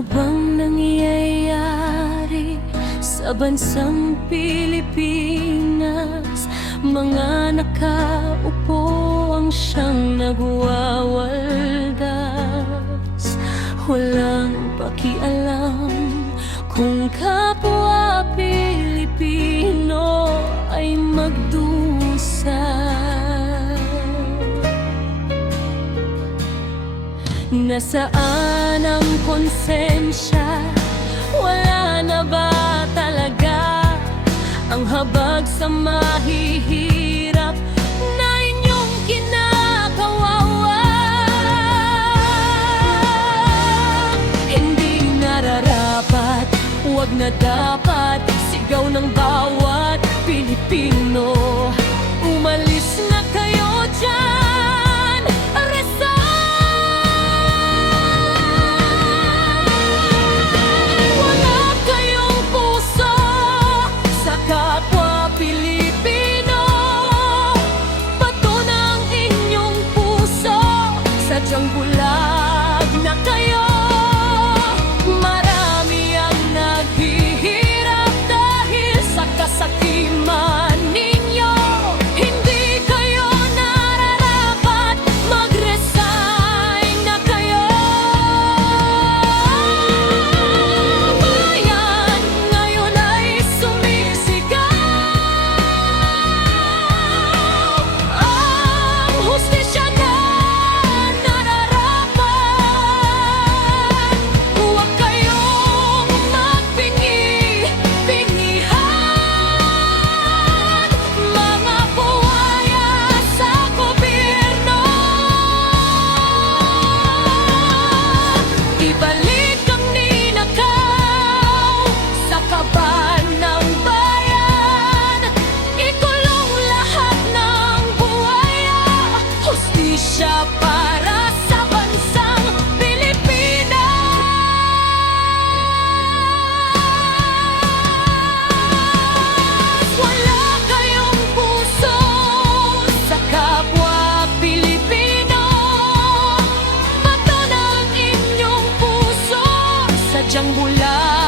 Ano bang nangyayari sa bansang Pilipinas? Mga nakaupo ang siyang nagwawaldas, walang pakialam kung kapwa Pilipino ay magdusa. Nasaan ang konsensya? Wala na ba talaga ang habag sa mahihirap na inyong kinakawawa? Hindi nararapat, wag na dapat sigaw ng bawat Pilipino. Umalis na kayo dyan. Sadyang bulag na kayo. Marami ang naghihirap dahil sa kasakiman ninyo. Hindi kayo nararapat, mag-resign na kayo. Bayan ngayon ay sumisigaw. Ang hustisya na ibalik ang ninakaw sa kaban ng bayan. Ikulong lahat ng buhaya. Hustisya para sa bansang Pilipinas. Wala kayong puso sa kapwa Pilipino. Bato ng inyong puso, sadyang bulag